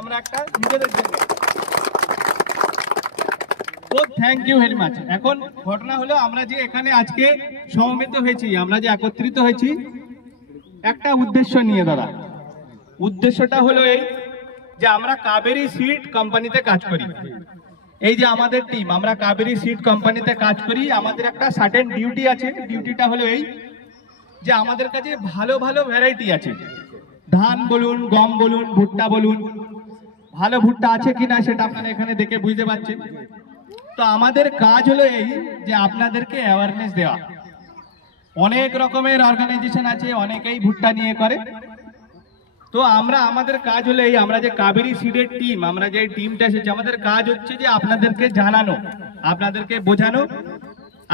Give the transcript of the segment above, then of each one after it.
আমরা একটা নিজেদের জন্য। তো থ্যাংক ইউ ভেরি মাচ। এখন ঘটনা হলো আমরা যে এখানে আজকে সমবেত হয়েছি, আমরা যে একত্রিত হয়েছি একটা উদ্দেশ্য নিয়ে দাদা। উদ্দেশ্যটা হলো এই যে আমরা কাবেরী সিড কোম্পানিতে কাজ করি। এই যে আমাদের টিম, আমরা কাবেরী সিড কোম্পানিতে কাজ করি। আমাদের একটা সার্টেন ডিউটি আছে। ডিউটিটা হলো এই যে আমাদের কাছে ভালো ভালো ভ্যারাইটি আছে, ধান বলুন, গম বলুন, ভুট্টা বলুন। ভালো ভুট্টা আছে কিনা সেটা আপনারা এখানে দেখে বুঝতে পারছেন। তো আমাদের কাজ হলো এই যে আপনাদেরকে অ্যাওয়ারনেস দেওয়া। অনেক রকমের অর্গানাইজেশন আছে, অনেকেই ভুট্টা নিয়ে করে। তো আমাদের কাজ হলো এই, আমরা যে কাবেরী সিডের টিম, আমরা যে টিমটা এসেছি, আমাদের কাজ হচ্ছে যে আপনাদেরকে জানানো, আপনাদেরকে বোঝানো,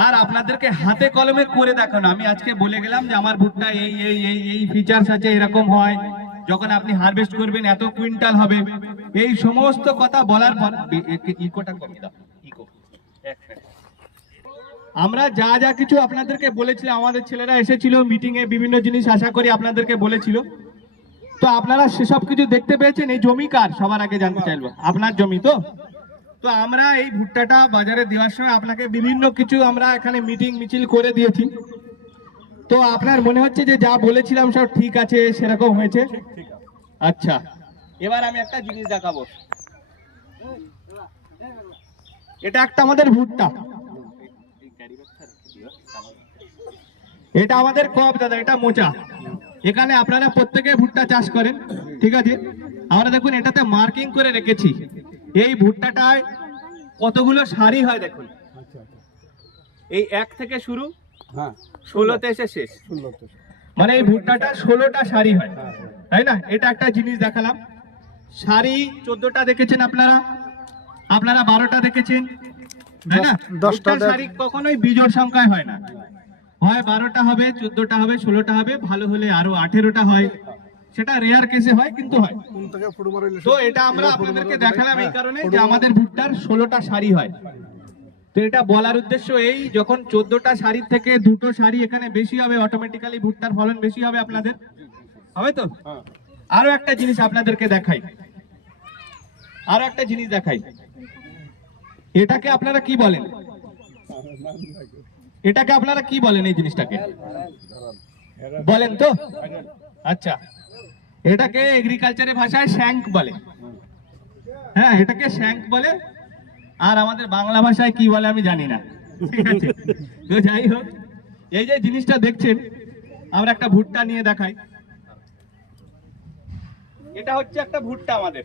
আর আপনাদেরকে হাতে কলমে করে দেখানো। আমি আজকে বলে গেলাম যে আমার ভুট্টা এই এই এই এই ফিচার্স আছে, এরকম হয়, যখন আপনি হারভেস্ট করবেন এত কুইন্টাল হবে, এই সমস্ত কথা বলার পর ইকোটা কমে দাও, ইকো। আমরা যা যা কিছু আপনাদেরকে বলেছিলাম, আমাদের ছেলেরা এসেছিল মিটিং এ, বিভিন্ন জিনিস আশা করি আপনাদেরকে বলেছিল। তো আপনারা সেসব কিছু দেখতে পেয়েছেন। এই জমি কার, সবার আগে জানতে চাইবো। আপনার জমি তো? তো আমরা এই ভুট্টাটা বাজারে দেওয়ার সময় আপনাকে বিভিন্ন কিছু আমরা এখানে মিটিং মিছিল করে দিয়েছি। তো আপনার মনে হচ্ছে যে যা বলেছিলাম সব ঠিক আছে, সেরকম হয়েছে? আচ্ছা, এবার আমি একটা জিনিস দেখাবো। এটা একটা আমাদের ভুট্টা, এটা আমাদের কপ দাদা, এটা মোচা। এখানে আপনারা প্রত্যেকে ভুট্টা চাষ করেন, ঠিক আছে? আমরা দেখুন এটাতে মার্কিং করে রেখেছি। এই ভুট্টাটায় কতগুলো সারি হয় দেখুন, এই 1 থেকে শুরু, 16তে এসে শেষ। মানে এই ভুট্টাটা 16টা সারি হয়, তাই না? এটা একটা জিনিস দেখালাম। সারি 14টা দেখেছেন আপনারা, 12টা দেখেছেন, তাই না? 10টা সারি কখনোই বিজোড় সংখ্যায় হয় না, হয় 12টা হবে, 14টা হবে, 16টা হবে, ভালো হলে আরো 18টা হয়। সেটা রেয়ার কেসে হয়, কিন্তু হয়। তো এটা আমরা আপনাদেরকে দেখালাম এই কারণে যে আমাদের ভুট্টার 16টা সারি হয়। তো এটা বলার উদ্দেশ্য এই, যখন 14টা সারির থেকে 2টো সারি এখানে বেশি হবে, অটোমেটিক্যালি ভুট্টার ফলন বেশি হবে আপনাদের, হবে তো? আরো একটা জিনিস আপনাদেরকে দেখাই, এটাকে আপনারা কি বলেন? এটাকে আপনারা কি বলেন? এই জিনিসটাকে বলেন তো? আচ্ছা, এটাকে এগ্রিকালচারের ভাষায় শ্যাঙ্ক বলে। হ্যাঁ, এটাকে শ্যাঙ্ক বলে। আর আমাদের বাংলা ভাষায় কি বলে আমি জানি না, ঠিক আছে? তো যাই হোক, এই যে জিনিসটা দেখছেন, আমরা একটা ভুট্টা নিয়ে দেখাই। এটা হচ্ছে একটা ভুট্টা আমাদের।